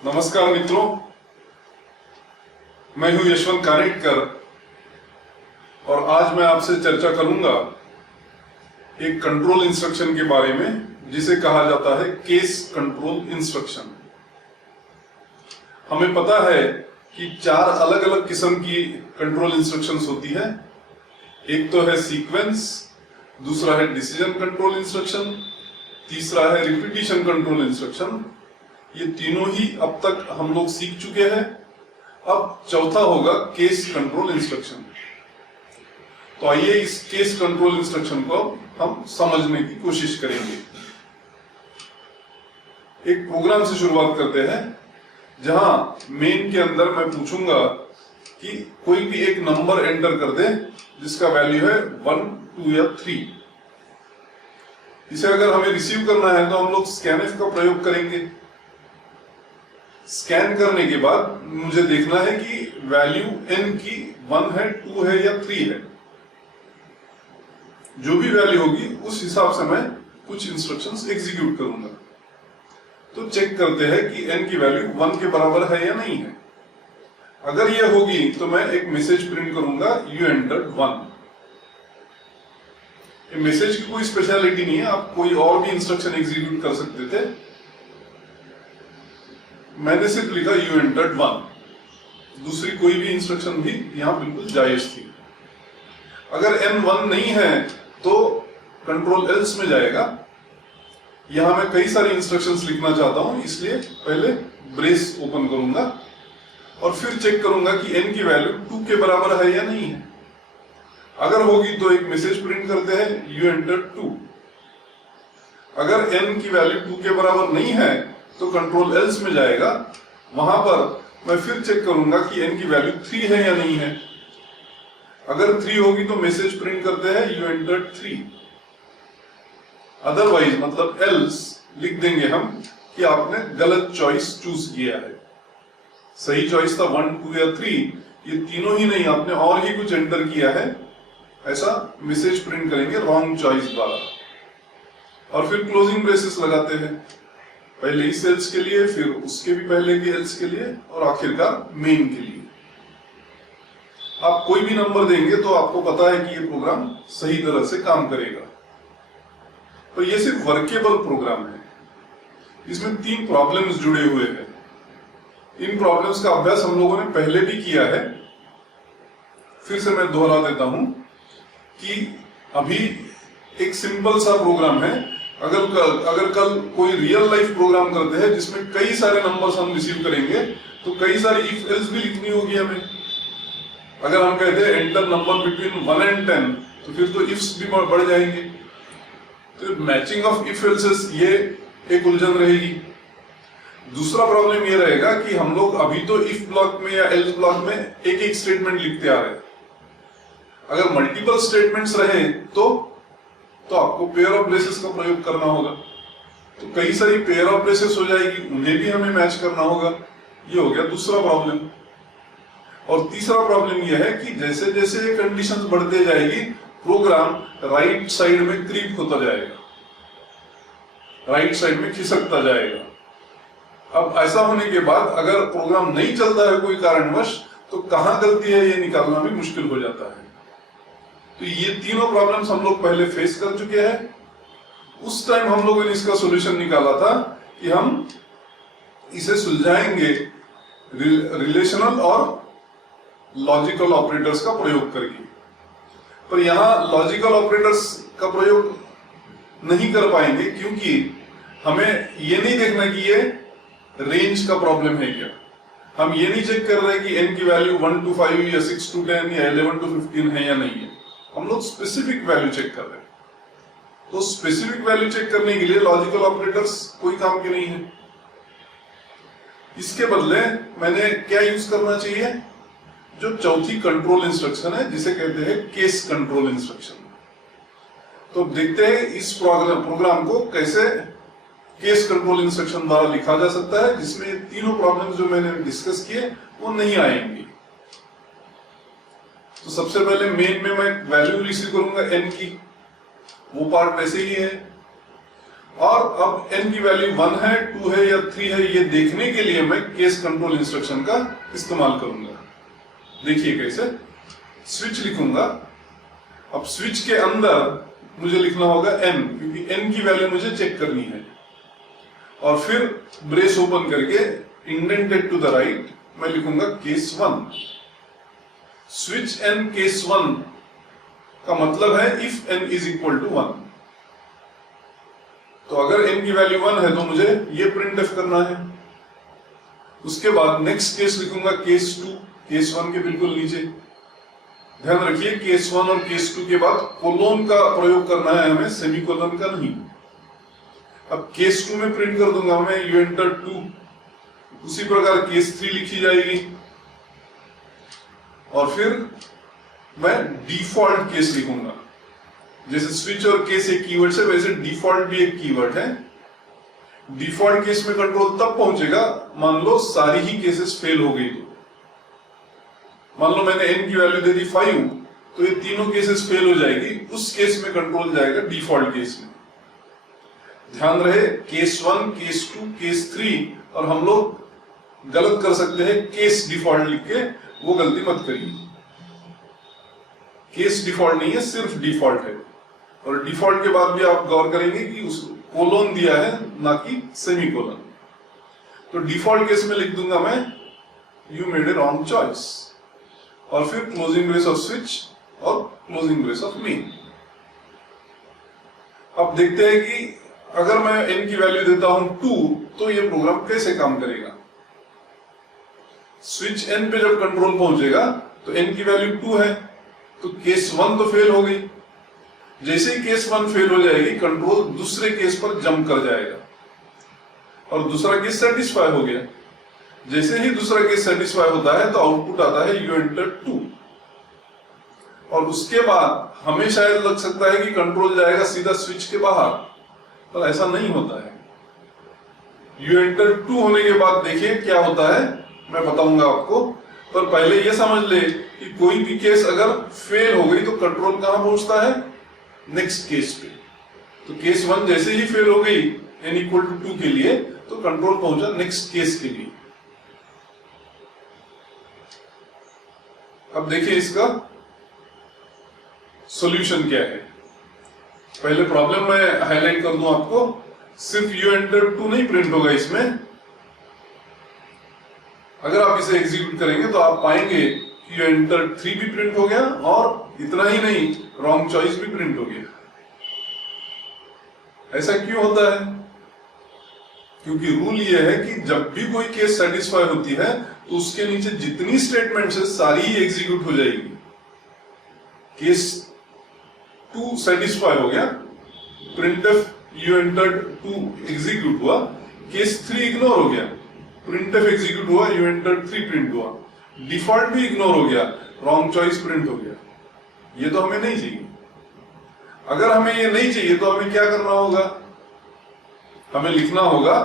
नमस्कार मित्रों, मैं हूं यशवंत कानेटकर और आज मैं आपसे चर्चा करूंगा एक कंट्रोल इंस्ट्रक्शन के बारे में जिसे कहा जाता है केस कंट्रोल इंस्ट्रक्शन। हमें पता है कि 4 अलग अलग किस्म की कंट्रोल इंस्ट्रक्शंस होती है। एक तो है सीक्वेंस, दूसरा है डिसीजन कंट्रोल इंस्ट्रक्शन, तीसरा है रिपीटिशन कंट्रोल इंस्ट्रक्शन। ये तीनों ही अब तक हम लोग सीख चुके हैं। अब चौथा होगा केस कंट्रोल इंस्ट्रक्शन। तो आइए इस केस कंट्रोल इंस्ट्रक्शन को हम समझने की कोशिश करेंगे। एक प्रोग्राम से शुरुआत करते हैं जहां मेन के अंदर मैं पूछूंगा कि कोई भी एक नंबर एंटर कर दे जिसका वैल्यू है 1, 2 या 3। इसे अगर हमें रिसीव करना है तो हम लोग स्कैनएफ का प्रयोग करेंगे। स्कैन करने के बाद मुझे देखना है कि वैल्यू n की 1 है, 2 है या 3 है। जो भी वैल्यू होगी उस हिसाब से मैं कुछ इंस्ट्रक्शंस एग्जीक्यूट करूंगा। तो चेक करते हैं कि n की वैल्यू 1 के बराबर है या नहीं है। अगर यह होगी तो मैं एक मैसेज प्रिंट करूंगा, यू एंटर्ड 1। मैसेज की कोई स्पेशलिटी नहीं है, आप कोई और भी इंस्ट्रक्शन एग्जीक्यूट कर सकते थे। मैंने सिर्फ लिखा यू एंटर्ड 1। दूसरी कोई भी इंस्ट्रक्शन भी यहां बिल्कुल जायज थी। अगर n 1 नहीं है तो कंट्रोल एल्स में जाएगा। यहां मैं कई सारी इंस्ट्रक्शंस लिखना चाहता हूं, इसलिए पहले ब्रेस ओपन करूंगा और फिर चेक करूंगा कि n की वैल्यू 2 के बराबर है या नहीं है। अगर होगी तो एक मैसेज प्रिंट करते हैं, यू एंटर्ड 2। अगर n की वैल्यू 2 के बराबर नहीं है तो कंट्रोल एल्स में जाएगा। वहां पर मैं फिर चेक करूंगा कि n की वैल्यू 3 है या नहीं है। अगर 3 होगी तो मैसेज प्रिंट करते हैं, यू एंटर्ड 3। अदरवाइज मतलब एल्स लिख देंगे हम कि आपने गलत चॉइस चूज किया है। सही चॉइस था 1, 2 या 3, ये तीनों ही नहीं, आपने और ही कुछ एंटर किया है, ऐसा मैसेज प्रिंट करेंगे रॉन्ग चॉइस द्वारा। और फिर क्लोजिंग ब्रेसेस लगाते हैं, पहले इस एल्स के लिए, फिर उसके भी पहले के एल्स के लिए और आखिरकार मेन के लिए। आप कोई भी नंबर देंगे तो आपको पता है कि ये प्रोग्राम सही तरह से काम करेगा। तो ये सिर्फ वर्केबल प्रोग्राम है। इसमें 3 प्रॉब्लम्स जुड़े हुए हैं। इन प्रॉब्लम्स का अभ्यास हम लोगों ने पहले भी किया है। फिर से मैं दोहरा देता हूं कि अभी एक सिंपल सा प्रोग्राम है। अगर कल कोई रियल लाइफ प्रोग्राम करते हैं जिसमें कई सारे नंबर्स हम रिसीव करेंगे तो कई सारी इफ एल्स भी लिखनी होगी हमें। अगर हम कहते हैं एंटर नंबर बिटवीन 1 and 10 तो फिर तो इफ्स भी बढ़ जाएंगे। तो मैचिंग ऑफ इफ एल्सेस ये एक उलझन रहेगी। दूसरा प्रॉब्लम ये रहेगा कि हम लोग अभी तो इफ ब्लॉक में या एल्स ब्लॉक में एक एक स्टेटमेंट लिखते आ रहे हैं। अगर मल्टीपल स्टेटमेंट्स रहे तो आपको पेयर ऑफ ब्रेसेस का प्रयोग करना होगा। तो कई सारी पेयर ऑफ ब्रेसेस हो जाएगी, उन्हें भी हमें मैच करना होगा। ये हो गया दूसरा प्रॉब्लम। और तीसरा प्रॉब्लम यह है कि जैसे जैसे ये कंडीशंस बढ़ते जाएगी प्रोग्राम राइट साइड में क्रीप होता जाएगा, राइट साइड में खिसकता जाएगा। अब ऐसा होने के बाद अगर प्रोग्राम नहीं चलता है कोई कारणवश तो कहां गलती है ये निकालना भी मुश्किल हो जाता है। तो ये तीनों प्रॉब्लम्स हम लोग पहले फेस कर चुके हैं। उस टाइम हम लोगों ने इसका सॉल्यूशन निकाला था कि हम इसे सुलझाएंगे रिलेशनल और लॉजिकल ऑपरेटर्स का प्रयोग करके। पर यहां लॉजिकल ऑपरेटर्स का प्रयोग नहीं कर पाएंगे क्योंकि हमें ये नहीं देखना कि ये रेंज का प्रॉब्लम है क्या। हम ये नहीं चेक कर रहे कि n की वैल्यू 1 to 5 या 6 to 10 या 11 to 15 है या नहीं है। हम लोग स्पेसिफिक वैल्यू चेक कर रहे हैं। तो स्पेसिफिक वैल्यू चेक करने के लिए लॉजिकल ऑपरेटर्स कोई काम के नहीं है। इसके बदले मैंने क्या यूज करना चाहिए, जो चौथी कंट्रोल इंस्ट्रक्शन है जिसे कहते हैं केस कंट्रोल इंस्ट्रक्शन। तो देखते हैं इस प्रोग्राम को कैसे केस कंट्रोल इंस्ट्रक्शन द्वारा लिखा जा सकता है जिसमें तीनों प्रॉब्लम्स जो मैंने डिस्कस किए वो नहीं आएंगी। तो सबसे पहले मेन में मैं वैल्यू रिसीव करूंगा n की, वो पार्ट वैसे ही है। और अब n की वैल्यू 1 है, 2 है या 3 है, ये देखने के लिए मैं केस कंट्रोल इंस्ट्रक्शन का इस्तेमाल करूंगा। देखिए कैसे, स्विच लिखूंगा। अब स्विच के अंदर मुझे लिखना होगा n, क्योंकि n की वैल्यू मुझे चेक करनी है। और फिर ब्रेस ओपन करके इंडेंटेड टू द राइट मैं लिखूंगा केस 1। स्विच n केस 1 का मतलब है if n is equal to 1। तो अगर n की वैल्यू 1 है तो मुझे ये प्रिंटफ करना है। उसके बाद नेक्स्ट केस लिखूंगा केस 2, केस 1 के बिल्कुल नीचे। ध्यान रखिए केस 1 और केस 2 के बाद कोलोन का प्रयोग करना है हमें, सेमीकोलन का नहीं। अब केस 2 में प्रिंट कर दूंगा मैं यू एंटर 2। उसी प्रकार केस 3 लिखी जाएगी और फिर मैं डिफॉल्ट केस लिखूंगा। जैसे स्विच और केस एक कीवर्ड है, वैसे डिफॉल्ट भी एक कीवर्ड है। डिफॉल्ट केस में कंट्रोल तब पहुंचेगा मान लो सारी ही केसेस फेल हो गई। तो मान लो मैंने n की वैल्यू दे दी 5, तो ये तीनों केसेस फेल हो जाएगी। उस केस में कंट्रोल जाएगा डिफॉल्ट केस में। ध्यान रहे केस 1, केस 2, केस 3, और हम लोग गलत कर सकते हैं केस डिफॉल्ट लिख के, वो गलती मत करिए। केस डिफॉल्ट नहीं है, सिर्फ डिफॉल्ट है। और डिफॉल्ट के बाद भी आप गौर करेंगे कि उस कोलोन दिया है, ना कि सेमीकोलन। तो डिफॉल्ट केस में लिख दूंगा मैं you made a wrong choice, और फिर क्लोजिंग ब्रेस ऑफ स्विच और क्लोजिंग ब्रेस ऑफ मेन। अब देखते हैं कि अगर मैं n की वैल्यू देता हूं 2 तो ये प्रोग्राम कैसे काम करेगा। स्विच n पे जब कंट्रोल पहुंचेगा तो n की वैल्यू 2 है, तो केस 1 तो फेल हो गई। जैसे ही केस 1 फेल हो जाएगी, कंट्रोल दूसरे केस पर जंप कर जाएगा और दूसरा केस सेटिस्फाई हो गया। जैसे ही दूसरा केस सेटिस्फाई होता है तो आउटपुट आता है यू एंटर 2। और उसके बाद हमें शायद लग सकता है कि कंट्रोल जाएगा सीधा स्विच के बाहर, पर ऐसा नहीं होता है। यू एंटर 2 होने के बाद देखिए क्या होता है, मैं बताऊंगा आपको। पर पहले ये समझ ले कि कोई भी केस अगर फेल हो गई तो कंट्रोल कहां पहुंचता है, नेक्स्ट केस पे। तो केस 1 जैसे ही फेल हो गई n इक्वल टू 2 के लिए, तो कंट्रोल पहुंचा नेक्स्ट केस के लिए। अब देखिए इसका सॉल्यूशन क्या है। पहले प्रॉब्लम मैं हाईलाइट कर दूं आपको। सिर्फ यू एंटर 2 नहीं प्रिंट होगा इसमें। अगर आप इसे एग्जीक्यूट करेंगे तो आप पाएंगे कि यू एंटर 3 भी प्रिंट हो गया, और इतना ही नहीं, रॉन्ग चॉइस भी प्रिंट हो गया। ऐसा क्यों होता है? क्योंकि रूल ये है कि जब भी कोई केस सेटिस्फाई होती है तो उसके नीचे जितनी स्टेटमेंट्स है सारी ही एग्जीक्यूट हो जाएगी। केस 2 सेटिस्फाई हो गया, प्रिंटफ यू एंटर्ड 2 एग्जीक्यूट हुआ, केस 3 इग्नोर हो गया, प्रिंटफ एग्जीक्यूट हुआ, यू एंटर्ड 3 प्रिंट हुआ, डिफॉल्ट भी इग्नोर हो गया, रॉन्ग चॉइस प्रिंट हो गया। ये तो हमें नहीं चाहिए। अगर हमें ये नहीं चाहिए तो हमें क्या करना होगा, हमें लिखना होगा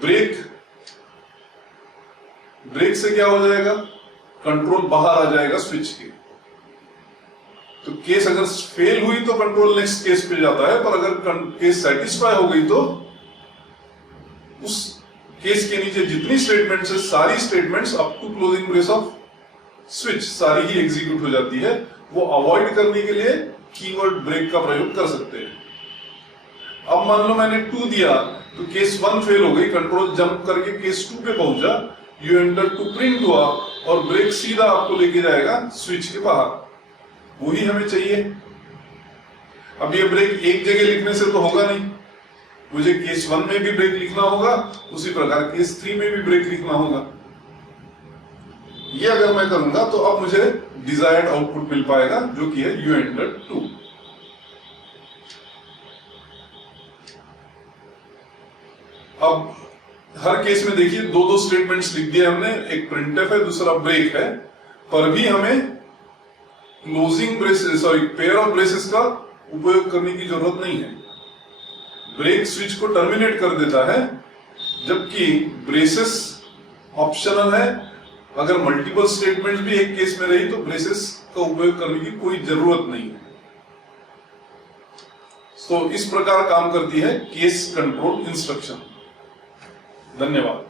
ब्रेक। ब्रेक से क्या हो जाएगा, कंट्रोल बाहर आ जाएगा स्विच के। तो केस अगर फेल हुई तो कंट्रोल नेक्स्ट केस पे जाता है, पर अगर केस सेटिस्फाई हो गई तो उस केस के नीचे जितनी स्टेटमेंट्स है सारी statements up to closing brace of switch सारी ही एग्जीक्यूट हो जाती है। वो अवॉइड करने के लिए कीवर्ड ब्रेक का प्रयोग कर सकते हैं। अब मान लो मैंने 2 दिया तो केस 1 फेल हो गई, कंट्रोल जंप करके केस 2 पे पहुंचा, यू एंटर 2 प्रिंट हुआ, और ब्रेक सीधा आपको लेके जाएगा स्विच के बाहर। वही हमें चाहिए। अब ये ब्रेक एक जगह लिखने से तो होगा नहीं, मुझे केस 1 में भी ब्रेक लिखना होगा, उसी प्रकार केस 3 में भी ब्रेक लिखना होगा। ये अगर मैं करूंगा तो अब मुझे डिजायर्ड आउटपुट मिल पाएगा, जो कि है यू एंटर 2। अब हर केस में देखिए 2-2 स्टेटमेंट्स लिख दिए हमने, एक प्रिंटफ है, दूसरा ब्रेक है, पर भी हमें closing braces pair of braces का उपयोग करने की जरूरत नहीं है। ब्रेक स्विच को टर्मिनेट कर देता है, जबकि ब्रेसेस ऑप्शनल है। अगर मल्टीपल स्टेटमेंट्स भी एक केस में रही तो ब्रेसेस का उपयोग करने की कोई जरूरत नहीं है। तो इस प्रकार काम करती है केस कंट्रोल इंस्ट्रक्शन। धन्यवाद।